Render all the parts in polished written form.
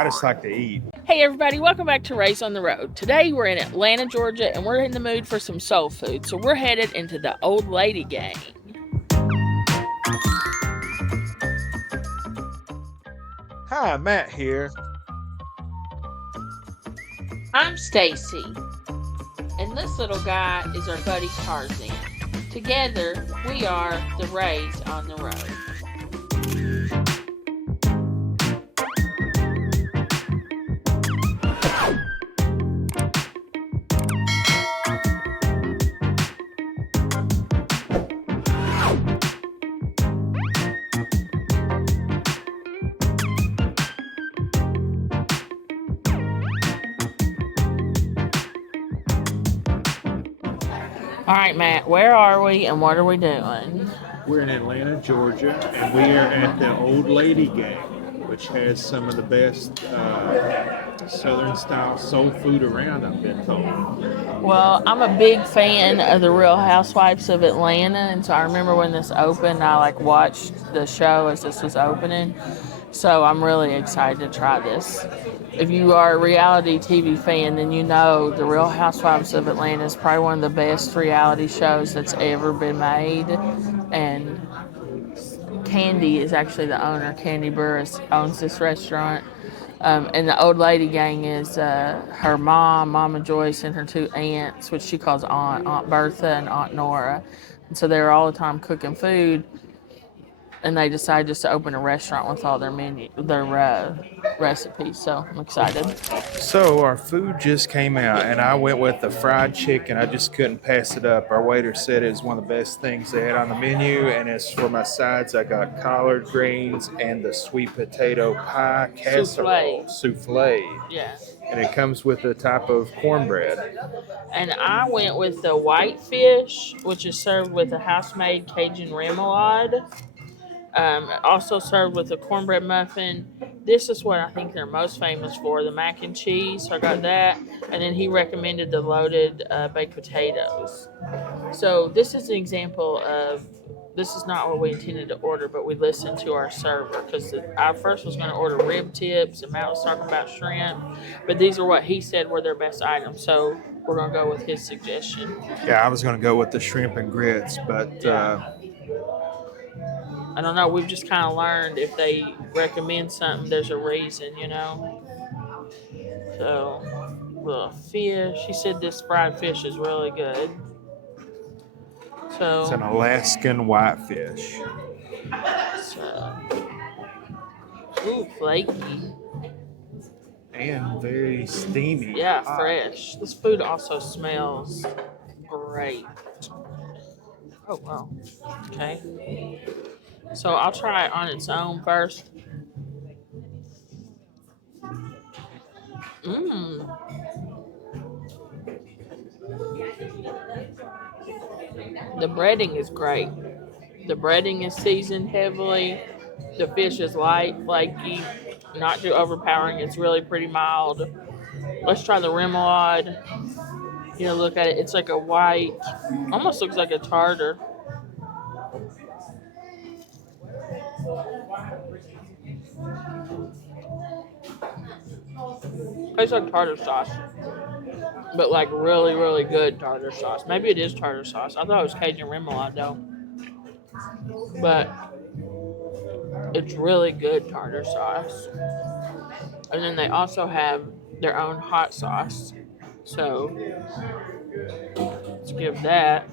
I just like to eat. Hey everybody, welcome back to Raised on the Road. Today we're in Atlanta, Georgia, and we're in the mood for some soul food. So we're headed into the Old Lady Gang. Hi, Matt here. I'm Stacy, and this little guy is our buddy Tarzan. Together, we are the Raised on the Road. All right, Matt, where are we and what are we doing? We're in Atlanta, Georgia, and we are at the Old Lady Gang, which has some of the best Southern-style soul food around, I've been told. Well, I'm a big fan of the Real Housewives of Atlanta, and so I remember when this opened, I watched the show as this was opening. So I'm really excited to try this. If you are a reality TV fan, then you know the Real Housewives of Atlanta is probably one of the best reality shows that's ever been made. And Kandi is actually the owner. Kandi Burruss owns this restaurant. And the Old Lady Gang is her mom, Mama Joyce, and her two aunts, which she calls Aunt Bertha and Aunt Nora. And so they're all the time cooking food. And they decided just to open a restaurant with all their recipes. So I'm excited. So our food just came out, and I went with the fried chicken. I just couldn't pass it up. Our waiter said it was one of the best things they had on the menu. And as for my sides, I got collard greens and the sweet potato pie casserole. Souffle. Yeah. And it comes with a type of cornbread. And I went with the white fish, which is served with a house-made Cajun remoulade. Also served with a cornbread muffin. This is what I think they're most famous for, the mac and cheese. So I got that. And then he recommended the loaded baked potatoes. So this is an example of, this is not what we intended to order, but we listened to our server. Because I first was going to order rib tips, and Matt was talking about shrimp. But these are what he said were their best items. So we're going to go with his suggestion. Yeah, I was going to go with the shrimp and grits, but... I don't know. We've just kind of learned if they recommend something, there's a reason, you know. So, the fish. He said this fried fish is really good. So it's an Alaskan whitefish. So, ooh, flaky. And very steamy. Yeah, fresh. This food also smells great. Oh, wow. Okay. So I'll try it on its own first. The breading is great. The breading is seasoned heavily. The fish is light, flaky, not too overpowering. It's really pretty mild. Let's try the remoulade. You know, look at it. It's like a white, almost looks like a tartar. Tastes like tartar sauce, but like really, really good tartar sauce. Maybe it is tartar sauce. I thought it was Cajun remoulade though, but it's really good tartar sauce. And then they also have their own hot sauce. So let's give that.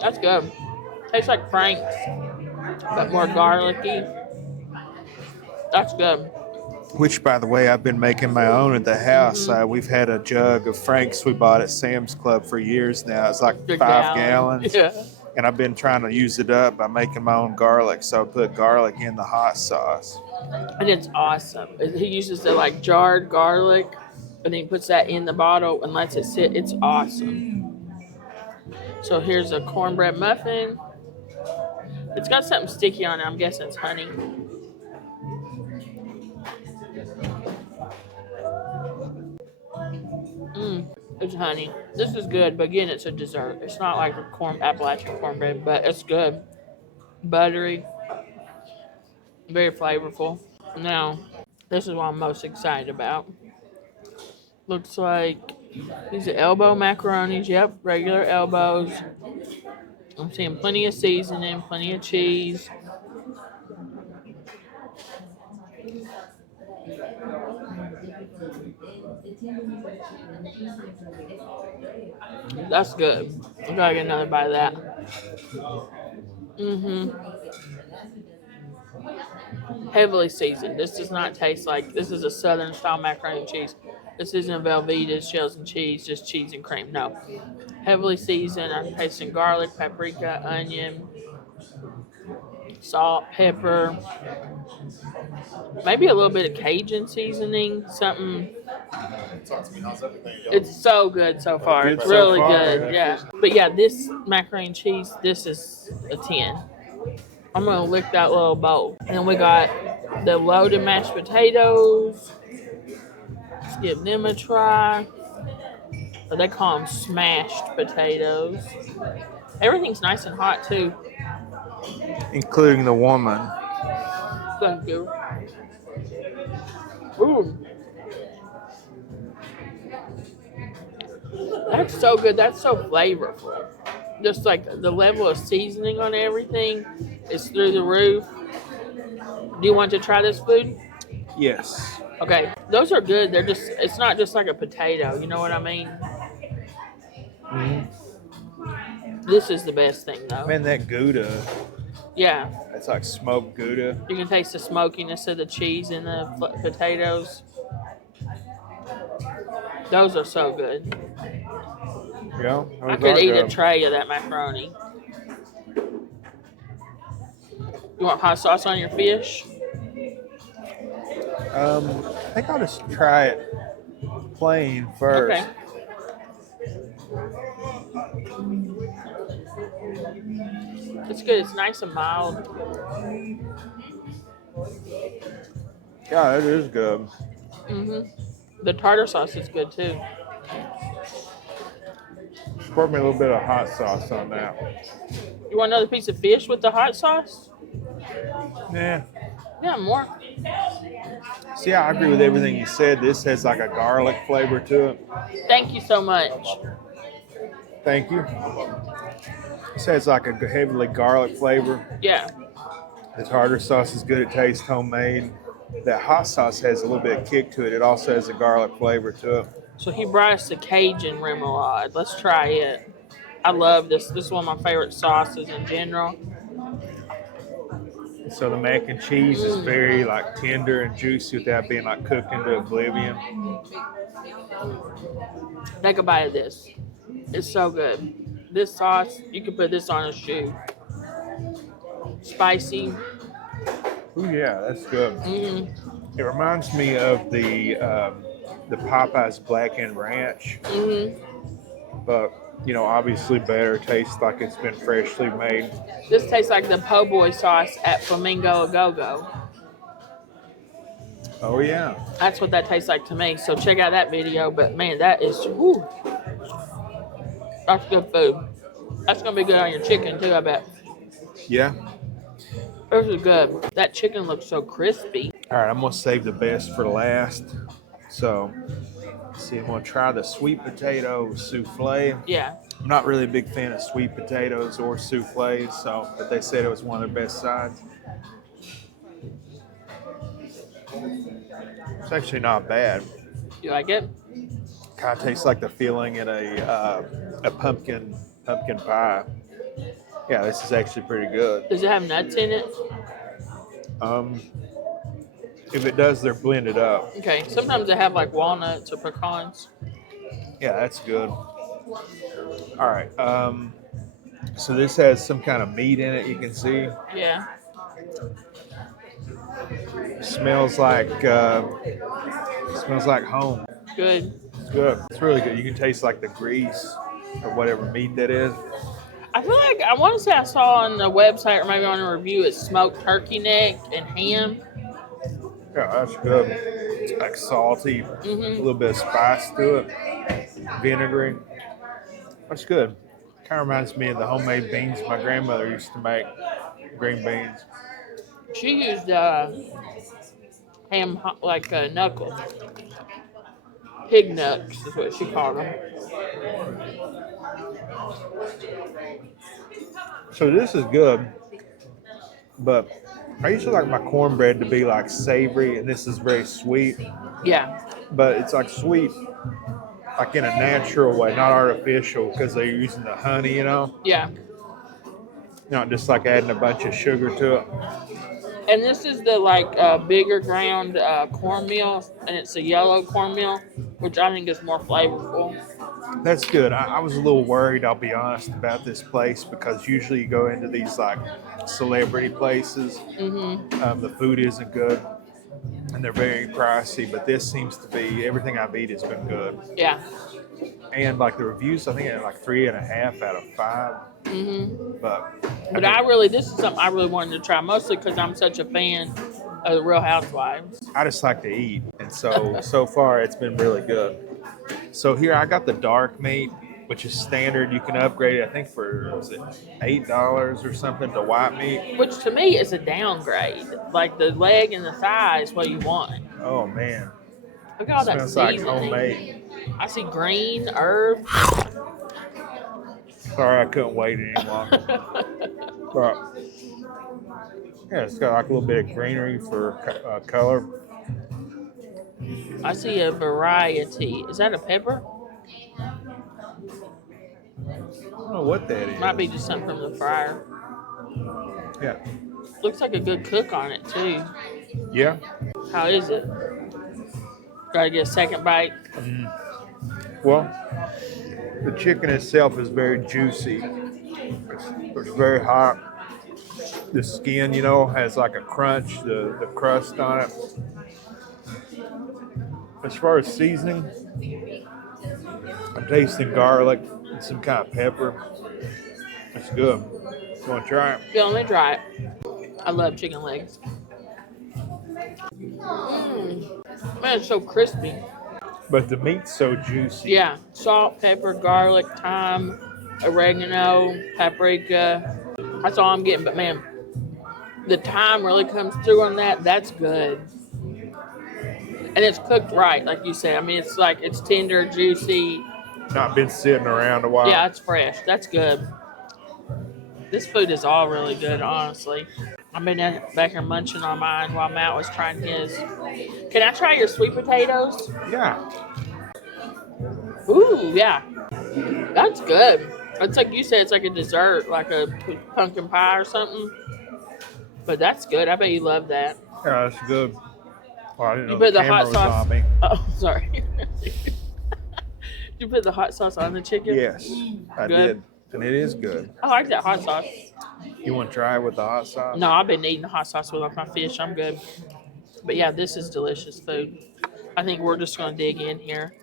That's good. Tastes like Frank's, but more garlicky. That's good. Which, by the way, I've been making my own at the house. We've had a jug of Frank's we bought at Sam's Club for years now. It's like 5 gallons. Yeah. And I've been trying to use it up by making my own garlic. So I put garlic in the hot sauce. And it's awesome. He uses the jarred garlic, and then he puts that in the bottle and lets it sit. It's awesome. So here's a cornbread muffin. It's got something sticky on it. I'm guessing it's honey. It's honey. This is good, but again, it's a dessert. It's not like a Appalachian cornbread, but it's good. buttery, very flavorful. Now, this is what I'm most excited about. Looks like these are elbow macaronis. Yep, regular elbows. I'm seeing plenty of seasoning, plenty of cheese. That's good. I gotta get another bite of that. Heavily seasoned. This does not taste like this is a southern style macaroni and cheese. This isn't Velveeta shells and cheese, just cheese and cream. No, heavily seasoned. I'm tasting garlic, paprika, onion, salt, pepper, maybe a little bit of Cajun seasoning. Something. It's so good so far. Good It's so really far, good. yeah. Yeah. But yeah, this macaroni and cheese, this is a 10. I'm gonna lick that little bowl. And then we got the loaded mashed potatoes. Let's give them a try. But they call them smashed potatoes. Everything's nice and hot too. Including the woman. Thank you. Ooh. That's so good. That's so flavorful. Just like the level of seasoning on everything is through the roof. Do you want to try this food? Yes. Okay, those are good. They're just, it's not just like a potato. You know what I mean? This is the best thing though. Man, that Gouda, Yeah, that's like smoked Gouda. you can taste the smokiness of the cheese in the potatoes. Those are so good. Yeah. I could eat a tray of that macaroni. You want hot sauce on your fish? I think I'll just try it plain first. Okay. It's good. It's nice and mild. Yeah, it is good. The tartar sauce is good too. Pour me a little bit of hot sauce on that. You want another piece of fish with the hot sauce? Yeah. Yeah, more. See, I agree with everything you said. This has like a garlic flavor to it. Thank you so much. Thank you. This has like a heavily garlic flavor. Yeah. The tartar sauce is good. It tastes homemade. That hot sauce has a little bit of kick to it. It also has a garlic flavor to it. So he brought us the Cajun remoulade. Let's try it. I love this. This is one of my favorite sauces in general. So the mac and cheese is very like tender and juicy without being like cooked into oblivion. Take a bite of this. It's so good. This sauce, you could put this on a shoe. Spicy. Ooh, yeah, that's good. It reminds me of the Popeyes Black and Ranch, but you know, obviously better. Tastes like it's been freshly made. This tastes like the po' boy sauce at Flamingo A Go-Go. Oh yeah, That's what that tastes like to me. So check out that video. But man, that is, whew, that's good food. That's gonna be good on your chicken too, I bet. yeah. This is good. That chicken looks so crispy. All right, I'm gonna save the best for last. So, let's see, I'm gonna try the sweet potato souffle. Yeah. I'm not really a big fan of sweet potatoes or souffles, so but they said it was one of their best sides. It's actually not bad. You like it? Kind of tastes like the feeling in a pumpkin pie. Yeah, this is actually pretty good. Does it have nuts in it? If it does, they're blended up. Okay. Sometimes they have like walnuts or pecans. Yeah, that's good. All right. So this has some kind of meat in it. You can see. Yeah. Smells like home. Good. It's good. It's really good. You can taste like the grease or whatever meat that is. I feel like I want to say I saw on the website or maybe on a review it's smoked turkey neck and ham. Yeah, that's good. It's like salty, a little bit of spice to it, vinegary. That's good. Kind of reminds me of the homemade beans my grandmother used to make. green beans. She used ham like knuckles, pig nuts is what she called them. So this is good, but I usually like my cornbread to be like savory, and this is very sweet. Yeah, But it's like sweet, like in a natural way, not artificial, because they're using the honey, yeah. not just like adding a bunch of sugar to it. And this is the like bigger ground cornmeal, and it's a yellow cornmeal, which I think is more flavorful. That's good. I was a little worried, I'll be honest, about this place because usually you go into these like celebrity places, the food isn't good and they're very pricey, but this seems to be everything I've eaten has been good. Yeah. And like the reviews, I think it's like 3.5 out of 5. But this is something I really wanted to try, mostly because I'm such a fan of the Real Housewives. I just like to eat, and so far it's been really good. So here I got the dark meat, which is standard. You can upgrade it, I think, for was it $8 or something to white meat. Which to me is a downgrade. Like the leg and the thigh is what you want. Oh man, Look at all that smells like seasoning. homemade. I see green herbs. Sorry, I couldn't wait any longer. But yeah, it's got like a little bit of greenery for color. I see a variety. Is that a pepper? I don't know what that is. Might be just something from the fryer. Yeah. Looks like a good cook on it too. Yeah. How is it? Gotta get a second bite. Well, the chicken itself is very juicy. It's very hot. The skin, has like a crunch, the crust on it. As far as seasoning, I'm tasting garlic and some kind of pepper. It's good. You want to try it? Yeah, let me try it. I love chicken legs. Man, it's so crispy. But the meat's so juicy. Yeah, salt, pepper, garlic, thyme, oregano, paprika. That's all I'm getting. But man, the thyme really comes through on that. That's good. And it's cooked right, like you said. I mean, it's tender, juicy. Not been sitting around a while. Yeah, it's fresh. That's good. This food is all really good, honestly. I've been back here munching on mine while Matt was trying his. Can I try your sweet potatoes? Yeah. Ooh, yeah. That's good. It's like you said, it's like a dessert, like a pumpkin pie or something. But that's good. I bet you love that. Yeah, that's good. Well, I didn't know You put the the camera hot was sauce. on me. Oh, sorry. You put the hot sauce on the chicken? Yes, I did. And it is good. I like that hot sauce. You want to try it with the hot sauce? No, I've been eating hot sauce with my fish. I'm good. But yeah, this is delicious food. I think we're just going to dig in here.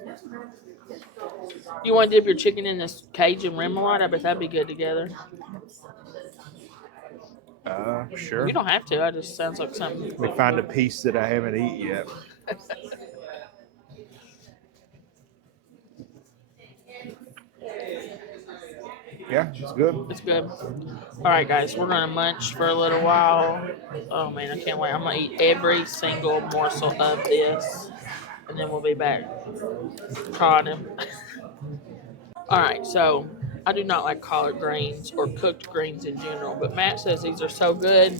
You want to dip your chicken in this Cajun remoulade? I bet that'd be good together. Sure. You don't have to. It just sounds like something. Let me find a piece that I haven't eaten yet. Yeah, it's good. It's good. All right, guys, we're going to munch for a little while. Oh, man, I can't wait. I'm going to eat every single morsel of this, and then we'll be back. Caught him. All right, so I do not like collard greens or cooked greens in general, but Matt says these are so good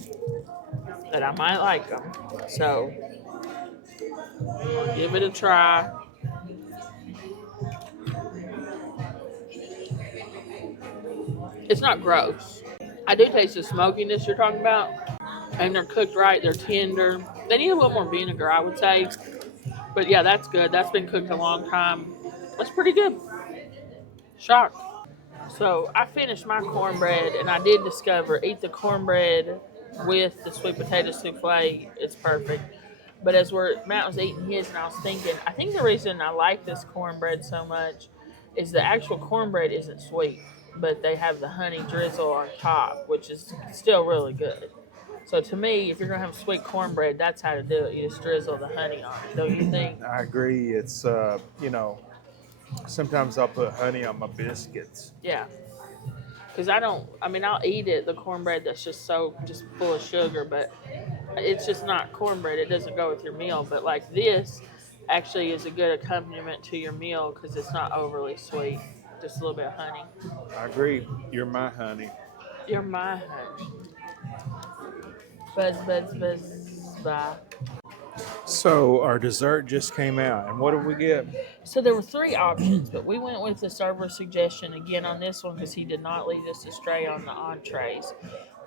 that I might like them. So I'll give it a try. It's not gross. I do taste the smokiness you're talking about, and they're cooked right. They're tender. They need a little more vinegar, I would say. But yeah, that's good. That's been cooked a long time. That's pretty good. Shocked. So I finished my cornbread, and I did discover eat the cornbread with the sweet potato souffle. It's perfect. But as Matt was eating his, and I was thinking, I think the reason I like this cornbread so much is the actual cornbread isn't sweet, but they have the honey drizzle on top, which is still really good. So to me, if you're going to have sweet cornbread, that's how to do it. You just drizzle the honey on it, don't you think? I agree. It's, sometimes I'll put honey on my biscuits. Yeah. Because I'll eat it, the cornbread that's just full of sugar, but it's just not cornbread. It doesn't go with your meal. But like this actually is a good accompaniment to your meal because it's not overly sweet. Just a little bit of honey. I agree. You're my honey. You're my honey. Buzz, bye. So our dessert just came out, and what did we get? So there were three options, but we went with the server suggestion again on this one because he did not lead us astray on the entrees.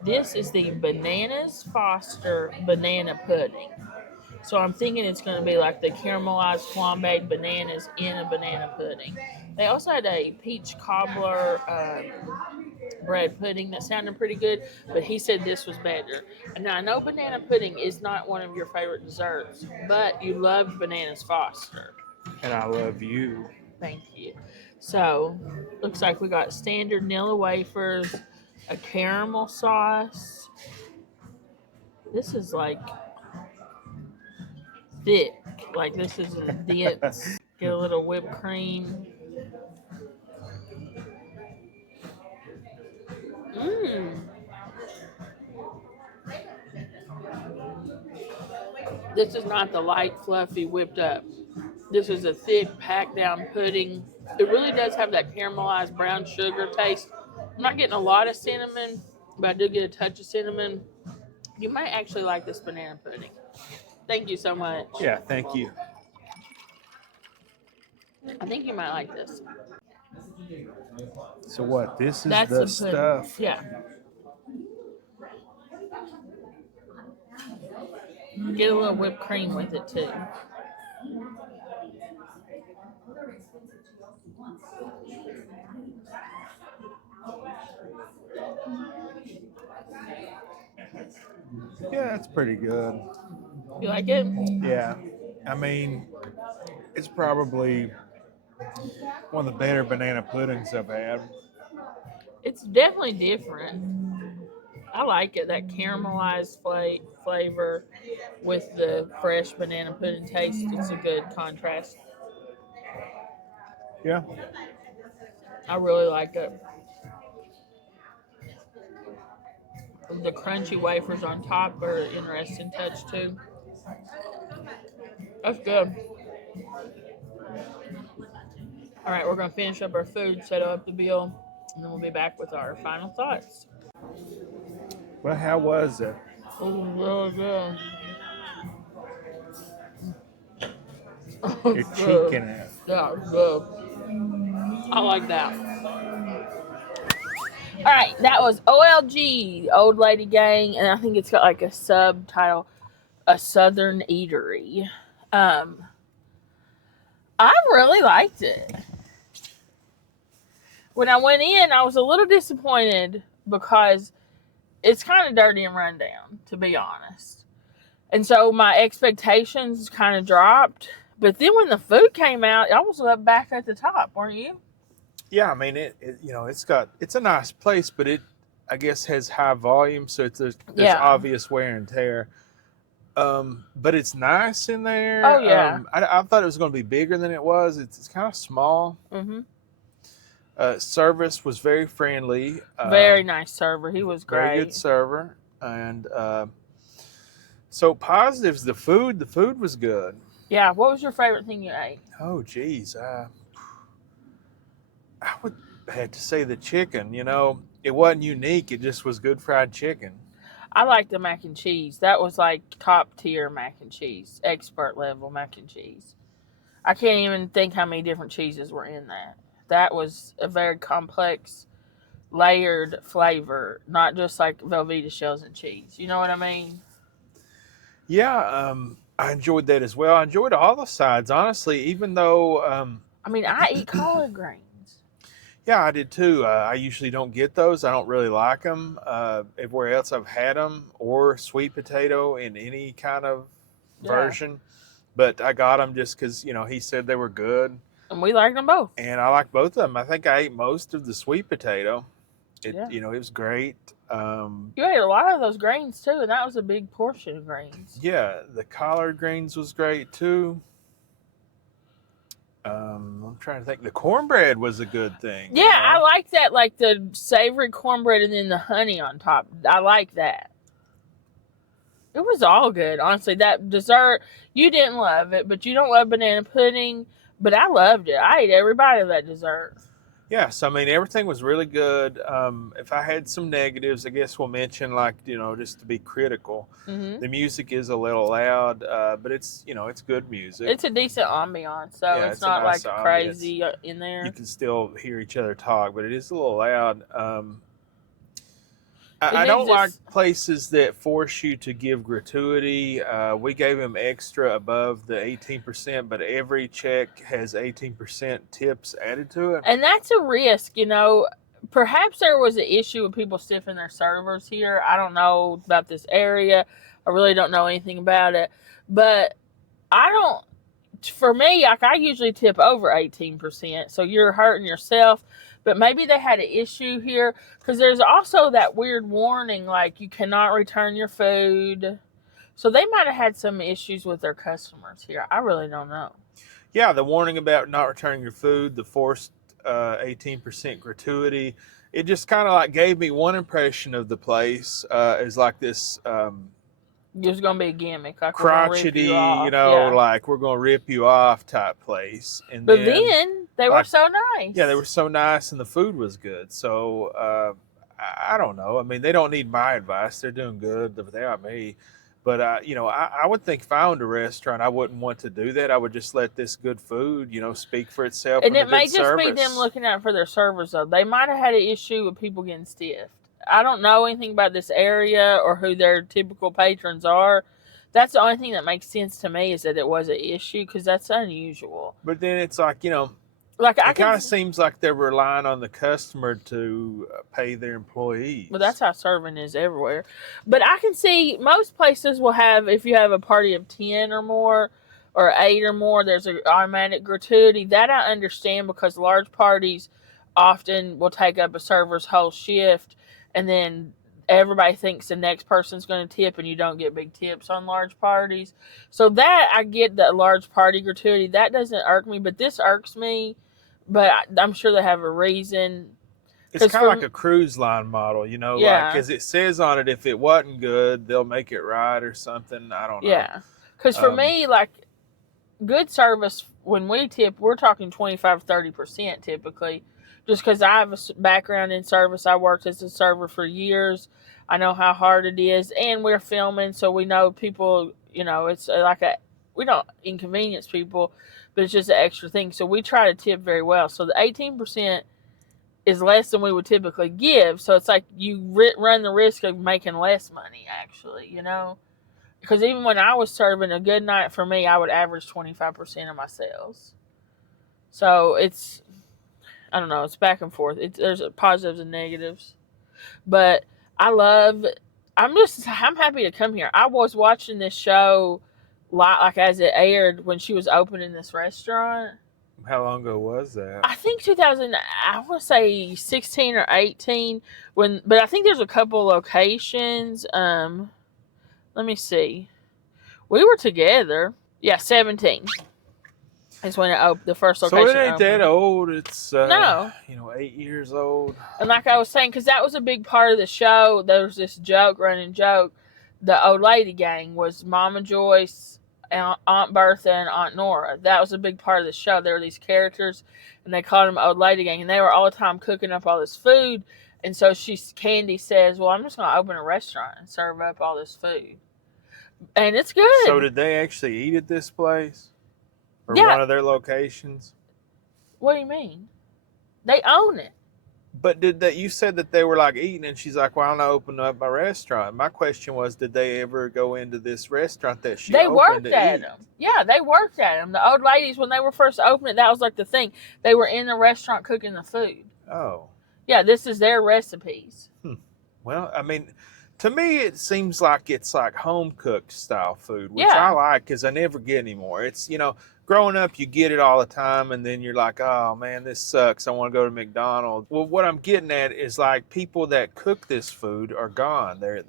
This is the Bananas Foster banana pudding. So I'm thinking it's going to be like the caramelized flambéed bananas in a banana pudding. They also had a peach cobbler bread pudding that sounded pretty good, but he said this was better. And now I know banana pudding is not one of your favorite desserts, but you loved Bananas Foster. And I love you. Thank you. So, looks like we got standard Nilla wafers, a caramel sauce. This is like thick. Like this is dense. Get a little whipped cream. Mmm. This is not the light, fluffy, whipped up. This is a thick, packed down pudding. It really does have that caramelized brown sugar taste. I'm not getting a lot of cinnamon, but I do get a touch of cinnamon. You might actually like this banana pudding. Thank you so much. Yeah, thank you. I think you might like this. So what? This is That's the pudding. stuff. Yeah. Get a little whipped cream with it too. Yeah, that's pretty good. You like it? Yeah. I mean, it's probably one of the better banana puddings I've had. It's definitely different. I like it. That caramelized flavor with the fresh banana pudding taste. It's a good contrast. Yeah. I really like it. The crunchy wafers on top are an interesting touch too. That's good. All right, we're going to finish up our food, set up the bill, and then we'll be back with our final thoughts. Well, how was it? It was really good. You're cheeking it. Yeah, good. I like that. All right, that was OLG, Old Lady Gang, and I think it's got like a subtitle, A Southern Eatery. I really liked it. When I went in, I was a little disappointed because it's kind of dirty and run down, to be honest. And so my expectations kind of dropped. But then when the food came out, I was back at the top, weren't you? Yeah, I mean it's a nice place, but it I guess has high volume, so there's obvious wear and tear. But it's nice in there. Oh yeah. I thought it was going to be bigger than it was. It's kind of small. Mm-hmm. Service was very friendly. Very nice server. He was great. Very good server. And so positives, the food was good. Yeah. What was your favorite thing you ate? Oh, geez. I would have to say the chicken. It wasn't unique. It just was good fried chicken. I like the mac and cheese. That was like top tier mac and cheese, expert level mac and cheese. I can't even think how many different cheeses were in that. That was a very complex, layered flavor, not just like Velveeta shells and cheese. You know what I mean? Yeah, I enjoyed that as well. I enjoyed all the sides, honestly, even though... I eat collard greens. Yeah, I did too. I usually don't get those. I don't really like them. Everywhere else I've had them, or sweet potato in any kind of version. But I got them just because, he said they were good. And we liked them both. And I like both of them. I think I ate most of the sweet potato. It was great. You ate a lot of those greens too, and that was a big portion of greens. Yeah, the collard greens was great too. I'm trying to think. The cornbread was a good thing. Yeah, I like that, like the savory cornbread and then the honey on top. I like that. It was all good, honestly. That dessert, you didn't love it, but you don't love banana pudding. But I loved it. I ate every bite of that dessert. Yeah, so I mean, everything was really good. If I had some negatives, I guess we'll mention, like, just to be critical. Mm-hmm. The music is a little loud, but it's it's good music. It's a decent ambiance, so Yeah, it's it's a not nice like ambiance. crazy in there. You can still hear each other talk, but it is a little loud. I don't like places that force you to give gratuity. We gave them extra above the 18%, but every check has 18% tips added to it. And that's a risk, Perhaps there was an issue with people stiffing their servers here. I don't know about this area. I really don't know anything about it. But for me, like, I usually tip over 18%, so you're hurting yourself. But maybe they had an issue here, because there's also that weird warning, like, you cannot return your food. So they might have had some issues with their customers here. I really don't know. Yeah, the warning about not returning your food, the forced 18% gratuity, it just kind of like gave me one impression of the place as like this There's going to be a gimmick, like crotchety, like we're going to rip you off type place. And but then they were so nice. Yeah, they were so nice, and the food was good. So I don't know. I mean, they don't need my advice. They're doing good without me. But I would think if I owned a restaurant, I wouldn't want to do that. I would just let this good food, speak for itself. And it may just be them looking out for their servers, though. They might have had an issue with people getting stiffed. I don't know anything about this area or who their typical patrons are. That's the only thing that makes sense to me, is that it was an issue, because that's unusual. But then it's like, like it kind of seems like they're relying on the customer to pay their employees. Well, that's how serving is everywhere. But I can see most places will have, if you have a party of 10 or more, or 8 or more, there's an automatic gratuity. That I understand, because large parties often will take up a server's whole shift, and then everybody thinks the next person's going to tip, and you don't get big tips on large parties. So that, I get the large party gratuity. That doesn't irk me, but this irks me. But I'm sure they have a reason. It's kind of like a cruise line model, like, because it says on it, if it wasn't good, they'll make it right or something. I don't know. Yeah. Because for me, like, good service, when we tip, we're talking 25-30% typically. Just because I have a background in service. I worked as a server for years. I know how hard it is. And we're filming, so we know people, it's like we don't inconvenience people, but it's just an extra thing. So we try to tip very well. So the 18% is less than we would typically give. So it's like you run the risk of making less money, actually, Because even when I was serving, a good night for me, I would average 25% of my sales. So it's, I don't know, it's back and forth. There's positives and negatives. But I'm happy to come here. I was watching this show like as it aired when she was opening this restaurant. How long ago was that? I think 2000, I want to say 16 or 18. But I think there's a couple locations. Let me see. We were together. Yeah, 17. Is when it opened, the first location. So it ain't that old. It's no, 8 years old. And like I was saying, because that was a big part of the show. There was this running joke. The old lady gang was Mama Joyce, Aunt Bertha, and Aunt Nora. That was a big part of the show. There were these characters, and they called them old lady gang, and they were all the time cooking up all this food. And so Kandi says, "Well, I'm just going to open a restaurant and serve up all this food," and it's good. So did they actually eat at this place? Or one of their locations? What do you mean? They own it. But you said that they were like eating, and she's like, "Why don't I open up my restaurant?" My question was, did they ever go into this restaurant that she opened? They worked at them. Yeah, they worked at them. The old ladies, when they were first opening, that was like the thing. They were in the restaurant cooking the food. Oh. Yeah, this is their recipes. Well, I mean, To me, it seems like it's like home cooked style food, which Yeah. I like because I never get anymore. It's, growing up, you get it all the time, and then you're like, oh man, this sucks. I want to go to McDonald's. Well, what I'm getting at is like people that cook this food are gone. They're,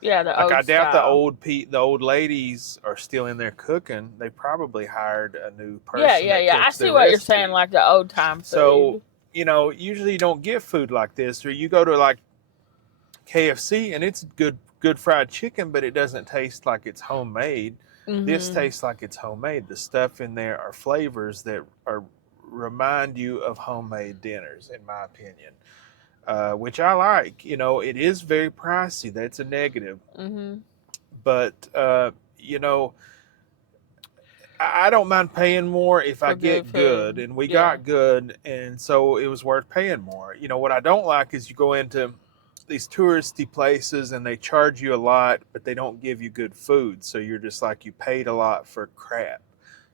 Yeah, the like I old doubt style. the old ladies are still in there cooking. They probably hired a new Yeah, person that I cooks see their what you're saying, recipe. like the old time So, food. usually you don't get food like this, or you go to like KFC and it's good fried chicken, but it doesn't taste like it's homemade. This tastes like it's homemade. The stuff in there are flavors that remind you of homemade dinners, in my opinion, which I like. It is very pricey. That's a negative, but I don't mind paying more if I For good get good, food. and we Yeah. got good, and so it was worth paying more. What I don't like is you go into these touristy places and they charge you a lot, but they don't give you good food. So you're just like, you paid a lot for crap.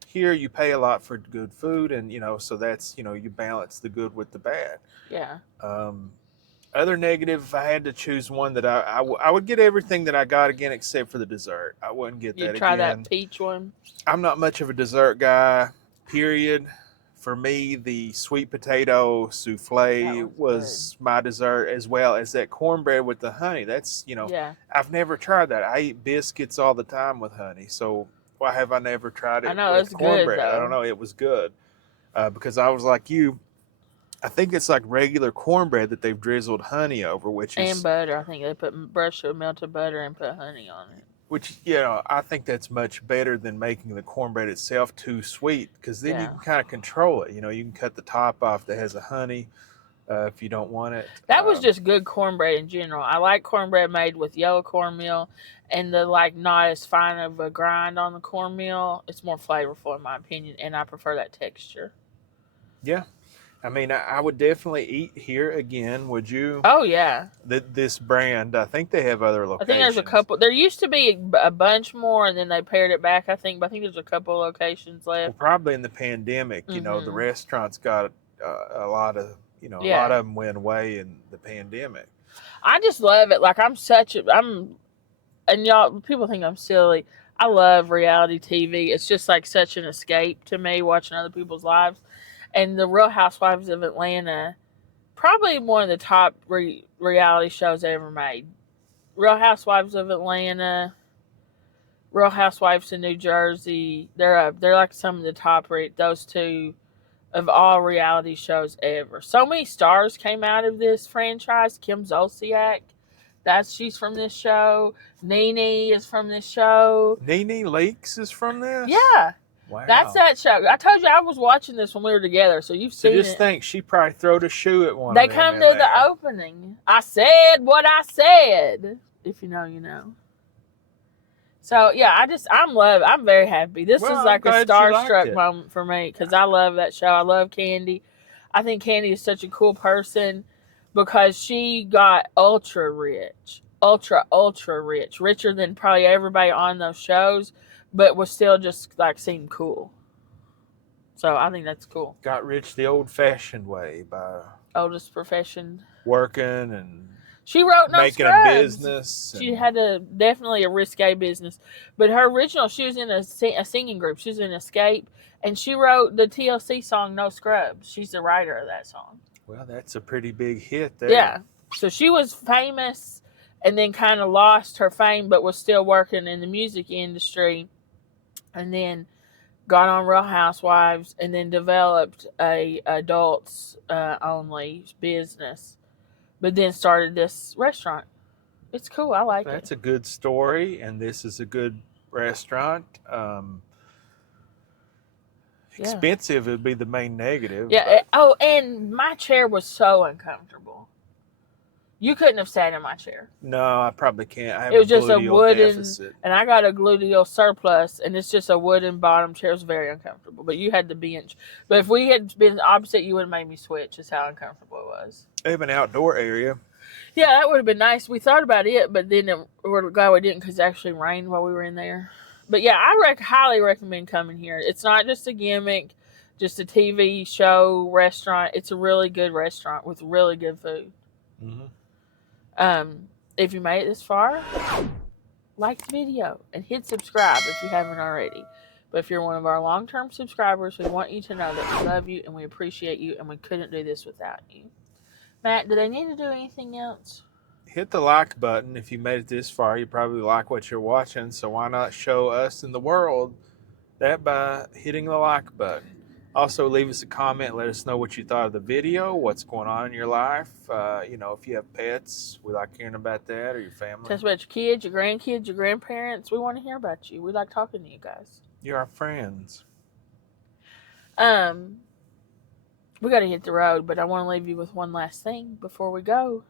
Here you pay a lot for good food, and so that's, you balance the good with the bad. Yeah. Other negative, if I had to choose one, that I would get everything that I got again except for the dessert. I wouldn't get You that try again. that peach one? I'm not much of a dessert guy, period. For me, the sweet potato souffle was my dessert, as well as that cornbread with the honey. That's, Yeah. I've never tried that. I eat biscuits all the time with honey. So why have I never tried I it know, with it's good, cornbread? I don't though. know. It was good because I was like you. I think it's like regular cornbread that they've drizzled honey over, which And is butter. I think they brush with melted butter and put honey on it. which I think that's much better than making the cornbread itself too sweet, because then you Yeah. can kind of control it. You can cut the top off that has a honey if you don't want it. That was just good cornbread in general. I like cornbread made with yellow cornmeal and the not as fine of a grind on the cornmeal. It's more flavorful in my opinion, and I prefer that texture. Yeah. I mean, I would definitely eat here again. Would you? Oh yeah. This brand, I think they have other I locations. think there's a couple. There used to be a bunch more, and then they pared it back. I think, but I think there's a couple locations left. Well, probably in the pandemic, the restaurants got a lot of, a lot of them went away in the pandemic. I just love it. Like and y'all, people think I'm silly. I love reality TV. It's just like such an escape to me, watching other people's lives. And the Real Housewives of Atlanta, probably one of the top reality shows ever made. Real Housewives of Atlanta, Real Housewives of New Jersey. They're like some of the top those two of all reality shows ever. So many stars came out of this franchise. Kim Zolciak, she's from this show. Nene is from this show. Nene Leakes is from this? Yeah. Wow. That's that show. I told you I was watching this when we were together, so you've seen it. So just think, she probably throwed a shoe at one They of them. come to the opening. I said what I said. If you know, you know. So yeah, I'm very happy. This is like a starstruck moment for me because I love that show. I love Kandi. I think Kandi is such a cool person because she got ultra rich, ultra rich, richer than probably everybody on those shows, but was still just like seemed cool. So I think that's cool. Got rich the old-fashioned way by oldest profession, working and she wrote no making scrubs. a business. She had definitely a risque business, but her original, she was in a singing group. She was in Escape, and she wrote the TLC song "No Scrubs." She's the writer of that song. Well, that's a pretty big hit there. Yeah, so she was famous, and then kind of lost her fame, but was still working in the music industry, and then got on Real Housewives, and then developed a adults only business. But then started this restaurant. It's cool. I like it. That's a good story, and this is a good restaurant. Expensive would be the main negative. Yeah. And my chair was so uncomfortable. You couldn't have sat in my chair. No, I probably can't. I have it was just a wooden, deficit. And I got a gluteal surplus, and it's just a wooden bottom chair. It was very uncomfortable. But you had the bench. But if we had been opposite, you would have made me switch. Is how uncomfortable it was. They have an outdoor area. Yeah, that would have been nice. We thought about it, but then we're glad we didn't because it actually rained while we were in there. But yeah, I highly recommend coming here. It's not just a gimmick, just a TV show restaurant. It's a really good restaurant with really good food. Mm-hmm. If you made it this far, like the video and hit subscribe if you haven't already. But if you're one of our long-term subscribers, we want you to know that we love you and we appreciate you, and we couldn't do this without you. Matt, do they need to do anything else? Hit the like button. If you made it this far, you probably like what you're watching, so why not show us and the world that by hitting the like button. Also, leave us a comment. Let us know what you thought of the video, what's going on in your life. If you have pets, we like hearing about that, or your family. Tell us about your kids, your grandkids, your grandparents. We want to hear about you. We like talking to you guys. You're our friends. We got to hit the road, but I want to leave you with one last thing before we go.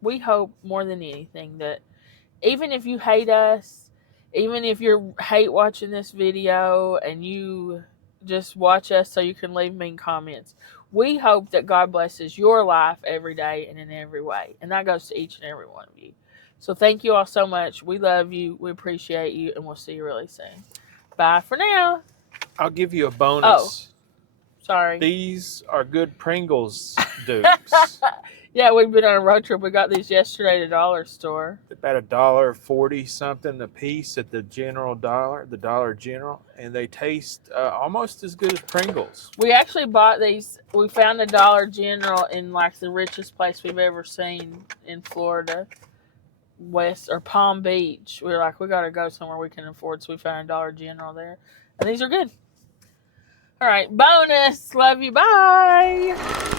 We hope more than anything that even if you hate us, even if you hate watching this video and you just watch us so you can leave mean comments, we hope that God blesses your life every day and in every way. And that goes to each and every one of you. So thank you all so much. We love you. We appreciate you. And we'll see you really soon. Bye for now. I'll give you a bonus. Sorry. These are good Pringles dupes. Yeah, we've been on a road trip. We got these yesterday at the dollar store. About $1.40 something a piece at the Dollar General, and they taste almost as good as Pringles. We actually bought these. We found a Dollar General in like the richest place we've ever seen in Florida, West or Palm Beach. We were like, we got to go somewhere we can afford, so we found a Dollar General there, and these are good. All right, bonus. Love you. Bye.